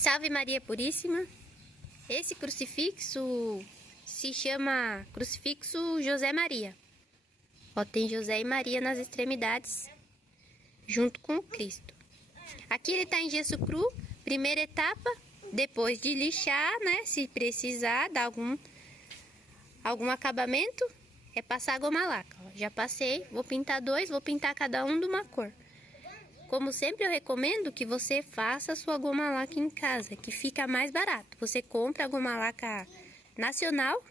Salve Maria Puríssima. Esse crucifixo se chama Crucifixo José Maria. Ó, tem José e Maria nas extremidades, junto com o Cristo. Aqui ele tá em gesso cru, primeira etapa, depois de lixar, né, se precisar dar algum acabamento, é passar a goma laca. Ó, já passei, vou pintar dois, vou pintar cada um de uma cor. Como sempre, eu recomendo que você faça a sua goma laca em casa, que fica mais barato. Você compra a goma laca nacional,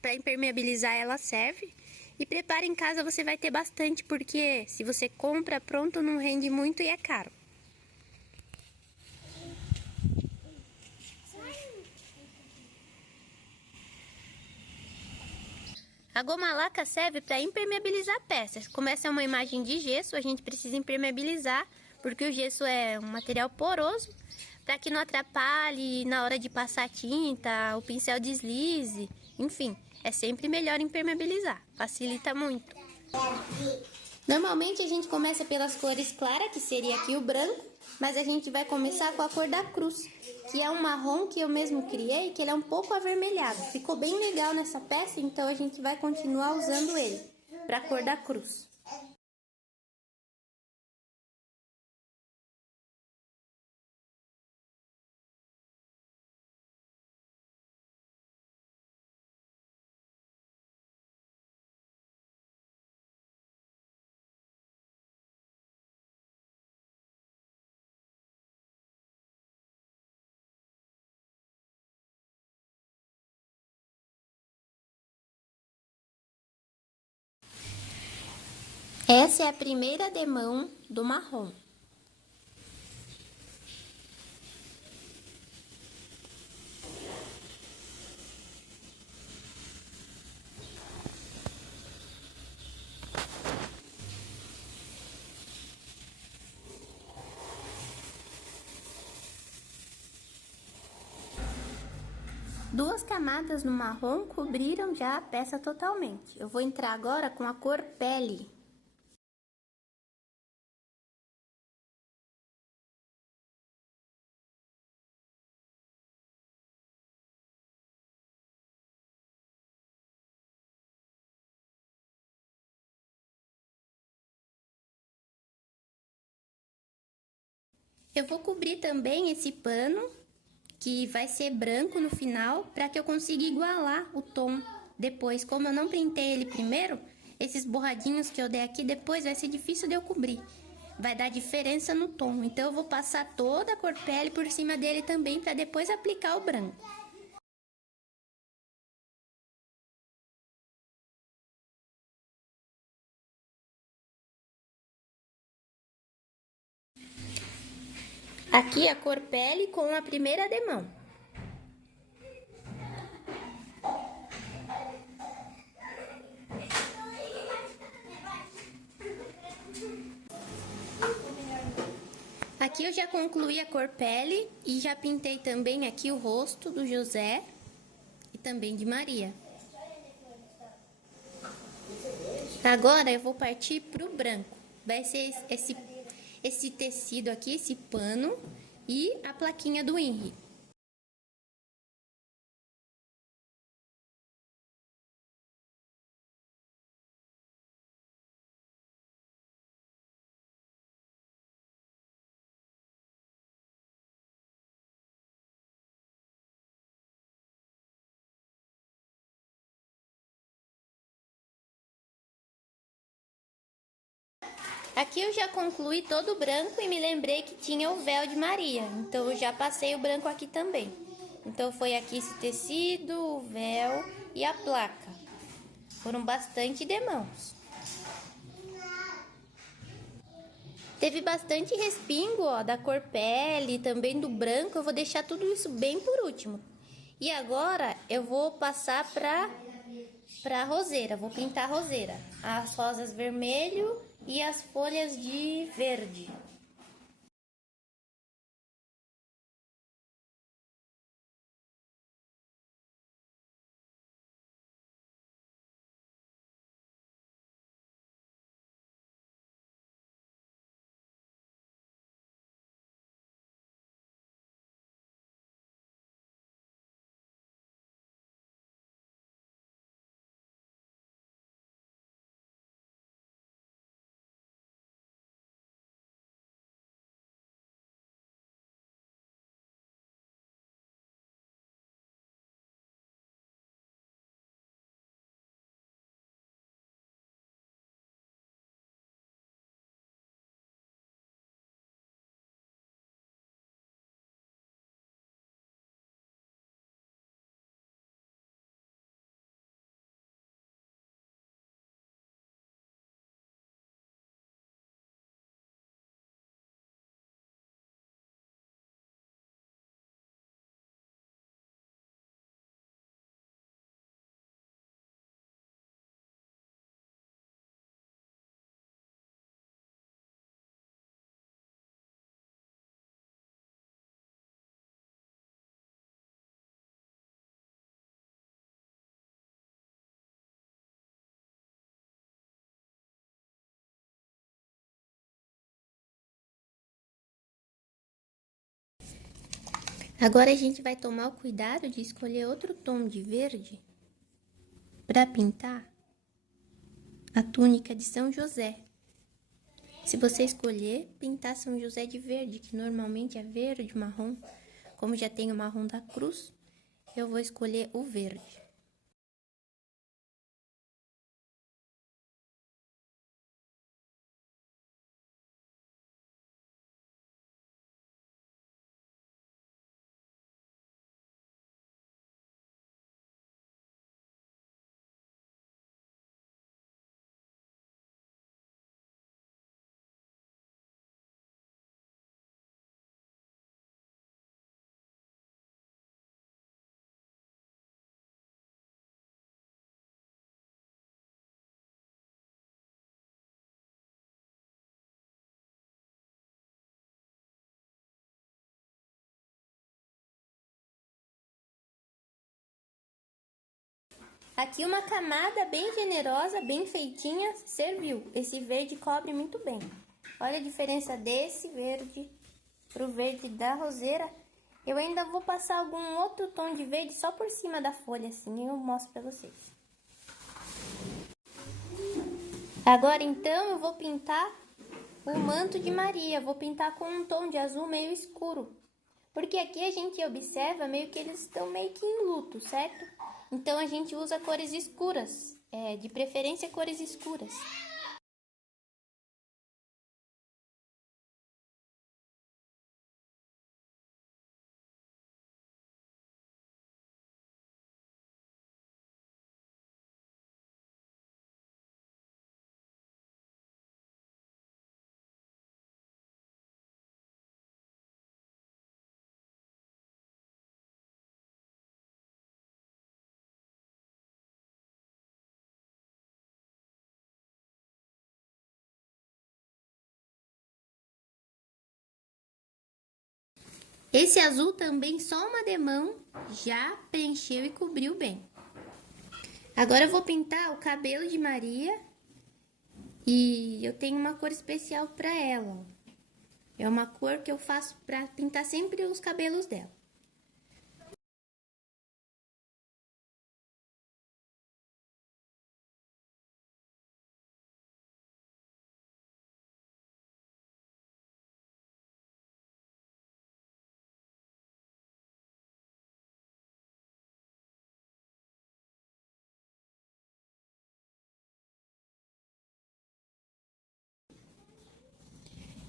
para impermeabilizar ela serve. E prepara em casa, você vai ter bastante, porque se você compra pronto não rende muito e é caro. A goma laca serve para impermeabilizar peças. Como essa é uma imagem de gesso, a gente precisa impermeabilizar, porque o gesso é um material poroso, para que não atrapalhe na hora de passar tinta, o pincel deslize, enfim, é sempre melhor impermeabilizar, facilita muito. Normalmente a gente começa pelas cores claras, que seria aqui o branco, mas a gente vai começar com a cor da cruz, que é um marrom que eu mesmo criei, que ele é um pouco avermelhado. Ficou bem legal nessa peça, então a gente vai continuar usando ele para a cor da cruz. Essa é a primeira demão do marrom. Duas camadas no marrom cobriram já a peça totalmente. Eu vou entrar agora com a cor pele. Eu vou cobrir também esse pano, que vai ser branco no final, para que eu consiga igualar o tom depois. Como eu não pintei ele primeiro, esses borradinhos que eu dei aqui depois vai ser difícil de eu cobrir. Vai dar diferença no tom, então eu vou passar toda a cor pele por cima dele também, para depois aplicar o branco. Aqui a cor pele com a primeira demão. Aqui eu já concluí a cor pele e já pintei também aqui o rosto do José e também de Maria. Agora eu vou partir pro branco. Vai ser esse tecido aqui, esse pano e a plaquinha do INRI. Aqui eu já concluí todo o branco e me lembrei que tinha o véu de Maria, então eu já passei o branco aqui também. Então foi aqui esse tecido, o véu e a placa. Foram bastante demãos. Teve bastante respingo, ó, da cor pele, também do branco. Eu vou deixar tudo isso bem por último. E agora eu vou passar pra roseira, vou pintar a roseira. As rosas vermelho e as folhas de verde. Agora a gente vai tomar o cuidado de escolher outro tom de verde para pintar a túnica de São José. Se você escolher pintar São José de verde, que normalmente é verde, marrom, como já tem o marrom da cruz, eu vou escolher o verde. Aqui uma camada bem generosa, bem feitinha, serviu. Esse verde cobre muito bem. Olha a diferença desse verde pro verde da roseira. Eu ainda vou passar algum outro tom de verde só por cima da folha, assim, eu mostro pra vocês. Agora então eu vou pintar o manto de Maria. Vou pintar com um tom de azul meio escuro. Porque aqui a gente observa meio que eles estão meio que em luto, certo? Então a gente usa cores escuras, de preferência cores escuras. Esse azul também, só uma demão, já preencheu e cobriu bem. Agora eu vou pintar o cabelo de Maria e eu tenho uma cor especial para ela. É uma cor que eu faço para pintar sempre os cabelos dela.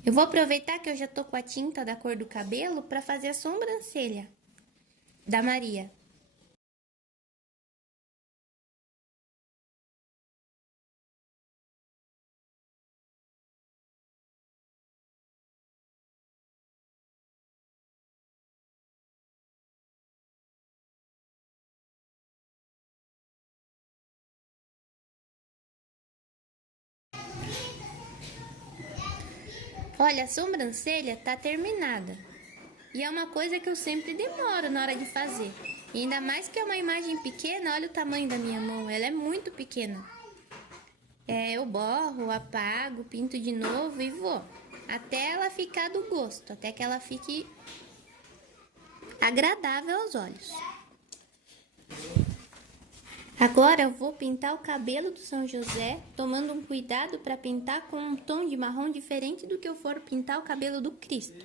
Eu vou aproveitar que eu já tô com a tinta da cor do cabelo para fazer a sobrancelha da Maria. Olha, a sobrancelha tá terminada. E é uma coisa que eu sempre demoro na hora de fazer. E ainda mais que é uma imagem pequena, olha o tamanho da minha mão, ela é muito pequena. Eu borro, apago, pinto de novo e vou. Até ela ficar do gosto, até que ela fique agradável aos olhos. Agora eu vou pintar o cabelo do São José, tomando um cuidado para pintar com um tom de marrom diferente do que eu for pintar o cabelo do Cristo.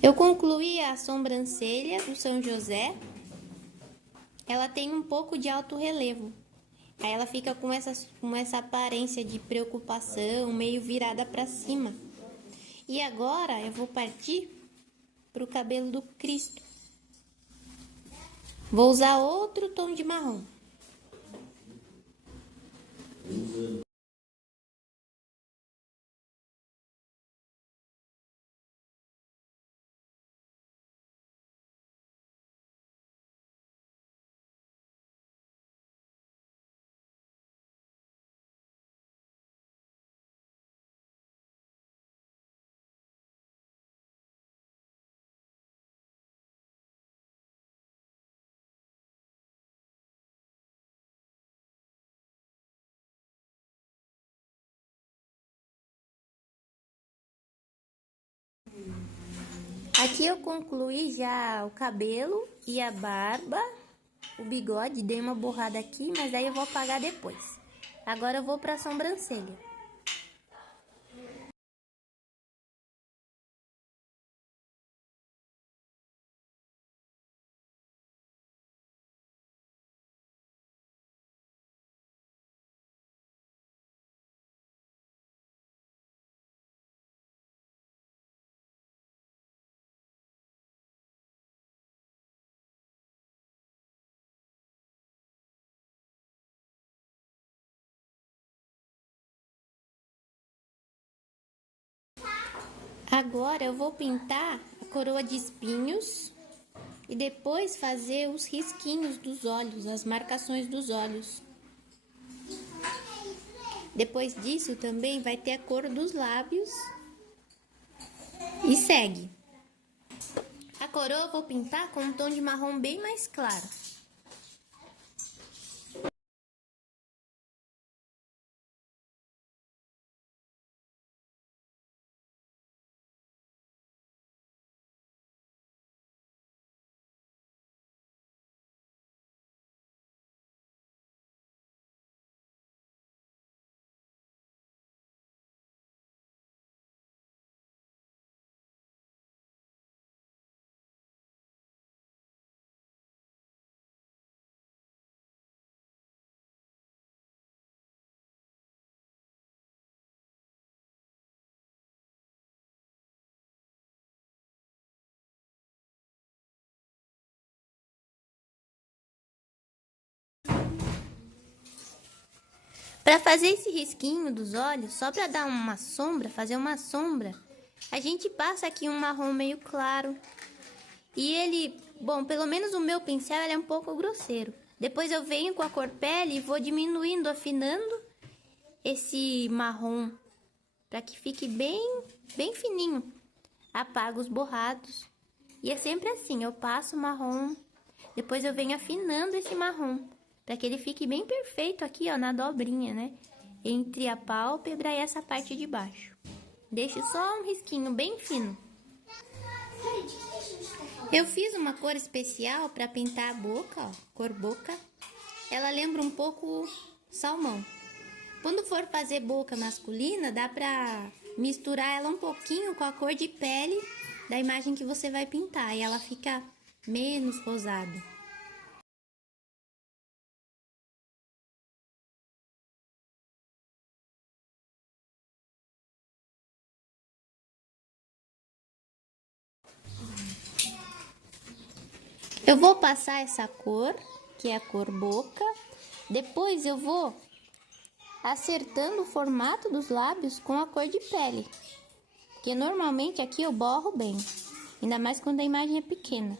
Eu concluí a sobrancelha do São José. Ela tem um pouco de alto relevo. Aí ela fica com essa aparência de preocupação, meio virada para cima. E agora eu vou partir para o cabelo do Cristo. Vou usar outro tom de marrom. Aqui eu concluí já o cabelo e a barba, o bigode, dei uma borrada aqui, mas aí eu vou apagar depois. Agora eu vou para a sobrancelha. Agora eu vou pintar a coroa de espinhos e depois fazer os risquinhos dos olhos, as marcações dos olhos. Depois disso também vai ter a cor dos lábios e segue. A coroa eu vou pintar com um tom de marrom bem mais claro. Para fazer esse risquinho dos olhos, só para dar uma sombra, fazer uma sombra, a gente passa aqui um marrom meio claro. E ele, bom, pelo menos o meu pincel ele é um pouco grosseiro. Depois eu venho com a cor pele e vou diminuindo, afinando esse marrom para que fique bem fininho. Apago os borrados. E é sempre assim, eu passo o marrom, depois eu venho afinando esse marrom, para que ele fique bem perfeito aqui, ó, na dobrinha, né? Entre a pálpebra e essa parte de baixo. Deixo só um risquinho bem fino. Eu fiz uma cor especial para pintar a boca, ó, cor boca. Ela lembra um pouco salmão. Quando for fazer boca masculina, dá pra misturar ela um pouquinho com a cor de pele da imagem que você vai pintar. E ela fica menos rosada. Eu vou passar essa cor, que é a cor boca. Depois eu vou acertando o formato dos lábios com a cor de pele. Porque normalmente aqui eu borro bem. Ainda mais quando a imagem é pequena.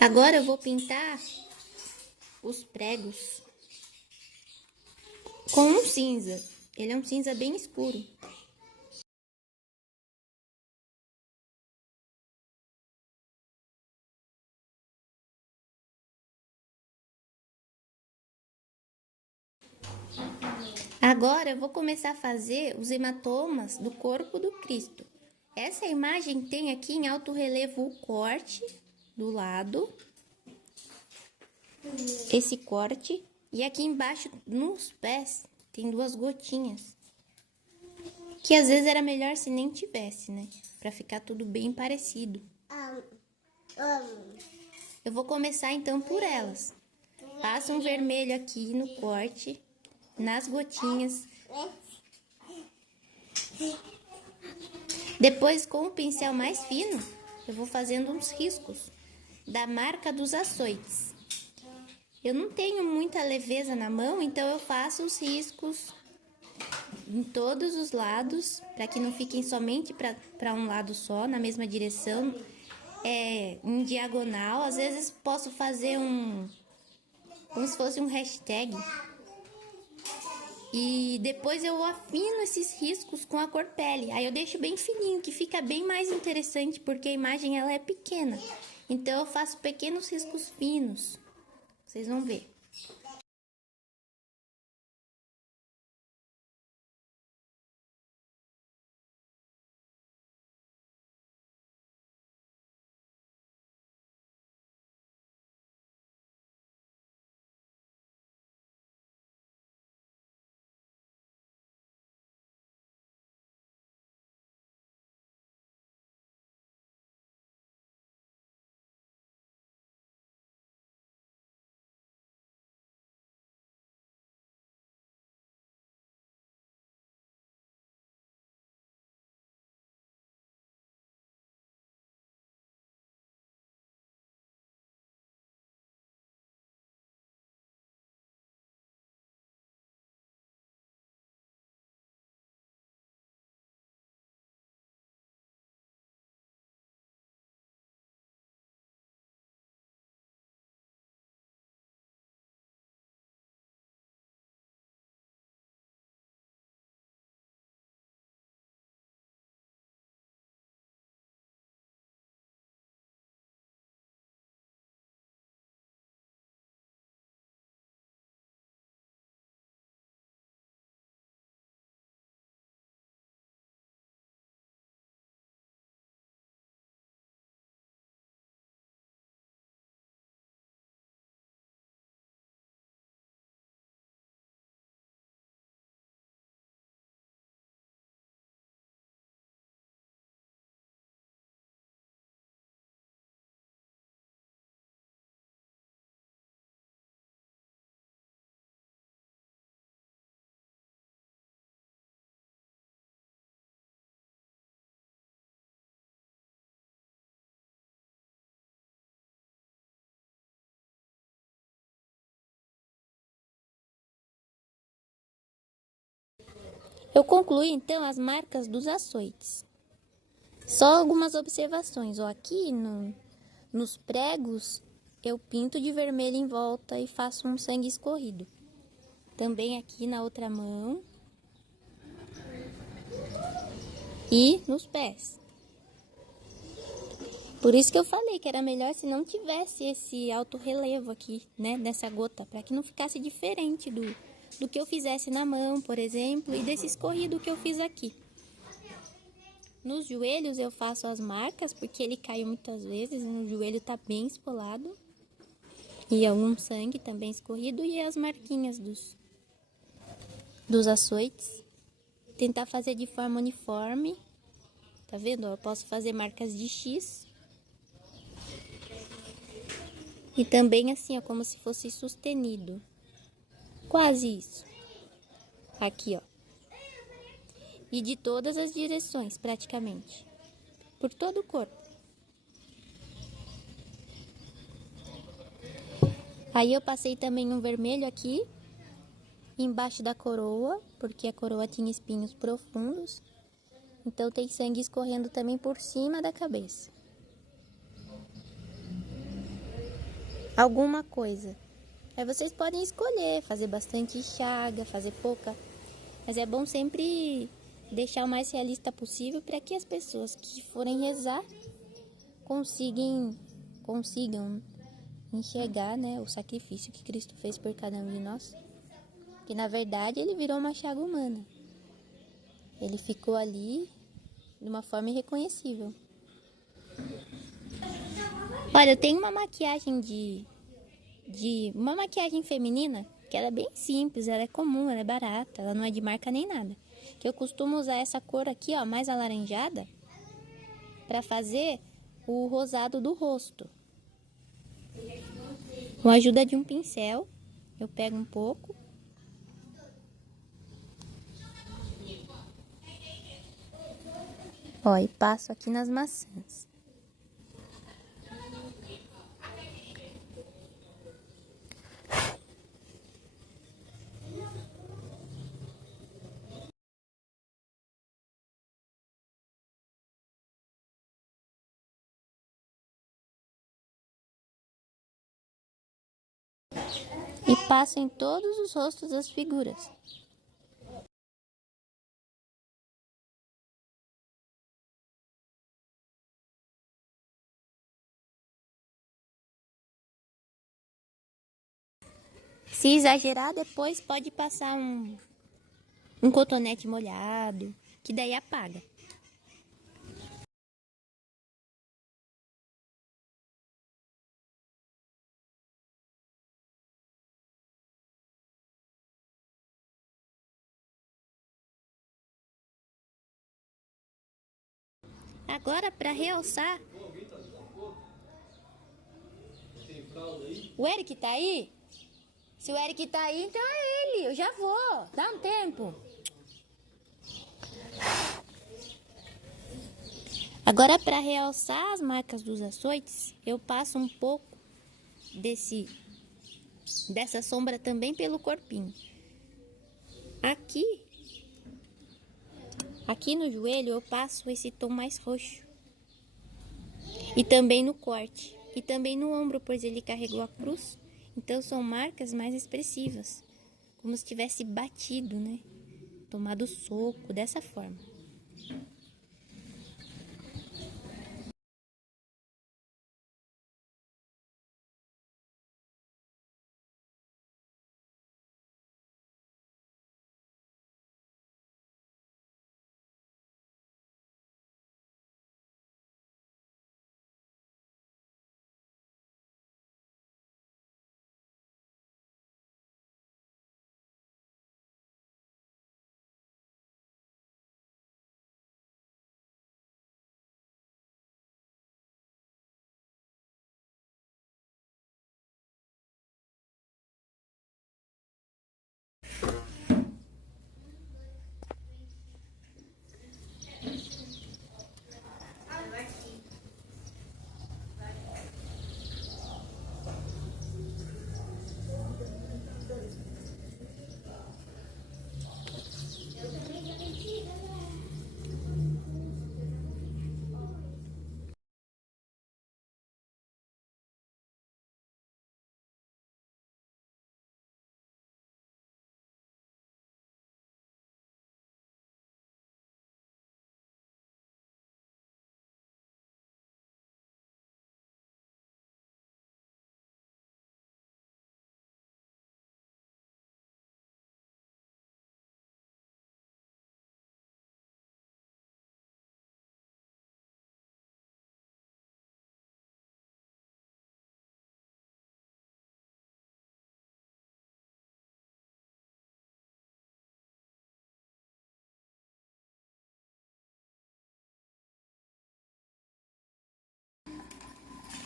Agora eu vou pintar os pregos com um cinza. Ele é um cinza bem escuro. Agora eu vou começar a fazer os hematomas do corpo do Cristo. Essa imagem tem aqui em alto relevo o corte do lado, esse corte, e aqui embaixo nos pés tem 2 gotinhas, que às vezes era melhor se nem tivesse, né? Pra ficar tudo bem parecido. Eu vou começar então por elas. Passa um vermelho aqui no corte, nas gotinhas. Depois, com o pincel mais fino, eu vou fazendo uns riscos da marca dos açoites. Eu não tenho muita leveza na mão, então eu faço os riscos em todos os lados, para que não fiquem somente para um lado só, na mesma direção, em diagonal. Às vezes posso fazer como se fosse um hashtag. E depois eu afino esses riscos com a cor pele. Aí eu deixo bem fininho, que fica bem mais interessante, porque a imagem ela é pequena. Então eu faço pequenos riscos finos. Vocês vão ver. Eu concluí então as marcas dos açoites. Só algumas observações. Ó, aqui nos pregos eu pinto de vermelho em volta e faço um sangue escorrido. Também aqui na outra mão e nos pés. Por isso que eu falei que era melhor se não tivesse esse alto relevo aqui, né, dessa gota, para que não ficasse diferente do que eu fizesse na mão, por exemplo, e desse escorrido que eu fiz aqui. Nos joelhos eu faço as marcas, porque ele caiu muitas vezes, no joelho tá bem espolado. E algum sangue também escorrido, e as marquinhas dos açoites. Tentar fazer de forma uniforme. Tá vendo? Eu posso fazer marcas de X. E também assim, ó, como se fosse sustenido. Quase isso. Aqui, ó. E de todas as direções, praticamente. Por todo o corpo. Aí eu passei também um vermelho aqui, embaixo da coroa, porque a coroa tinha espinhos profundos. Então tem sangue escorrendo também por cima da cabeça. Alguma coisa. Aí vocês podem escolher, fazer bastante chaga, fazer pouca. Mas é bom sempre deixar o mais realista possível para que as pessoas que forem rezar consigam enxergar, né, o sacrifício que Cristo fez por cada um de nós. que na verdade ele virou uma chaga humana. Ele ficou ali de uma forma irreconhecível. Olha, eu tenho uma maquiagem uma maquiagem feminina que ela é bem simples, ela é comum, ela é barata, ela não é de marca nem nada. Que eu costumo usar essa cor aqui, ó, mais alaranjada, para fazer o rosado do rosto. Com a ajuda de um pincel, eu pego um pouco. Ó, e passo aqui nas maçãs. E passo em todos os rostos das figuras. Se exagerar, depois pode passar um cotonete molhado, que daí apaga. Agora, para realçar... O Eric tá aí? Se o Eric tá aí, então é ele. Eu já vou. Dá um tempo. Agora, para realçar as marcas dos açoites, eu passo um pouco dessa sombra também pelo corpinho. Aqui no joelho eu passo esse tom mais roxo. E também no corte. E também no ombro, pois ele carregou a cruz. Então são marcas mais expressivas. Como se tivesse batido, né? Tomado soco, dessa forma.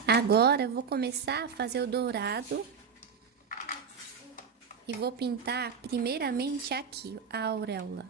Agora eu vou começar a fazer o dourado. E vou pintar primeiramente aqui, a auréola.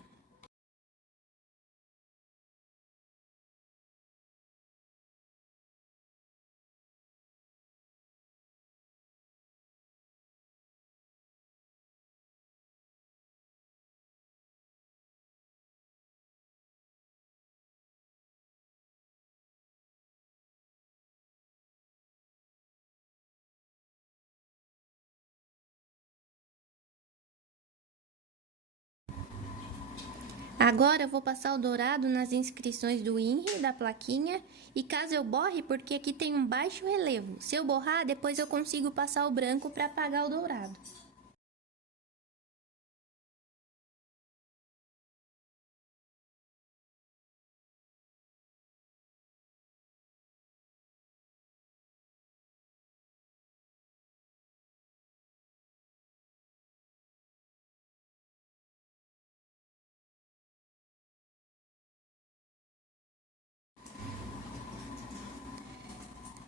Agora eu vou passar o dourado nas inscrições do INRI, da plaquinha, e caso eu borre, porque aqui tem um baixo relevo. Se eu borrar, depois eu consigo passar o branco para apagar o dourado.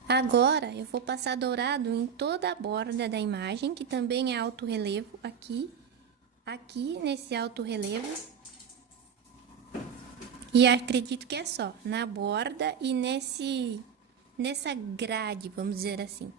Agora, eu vou passar dourado em toda a borda da imagem, que também é alto relevo, aqui nesse alto relevo. E acredito que é só, na borda e nessa grade, vamos dizer assim.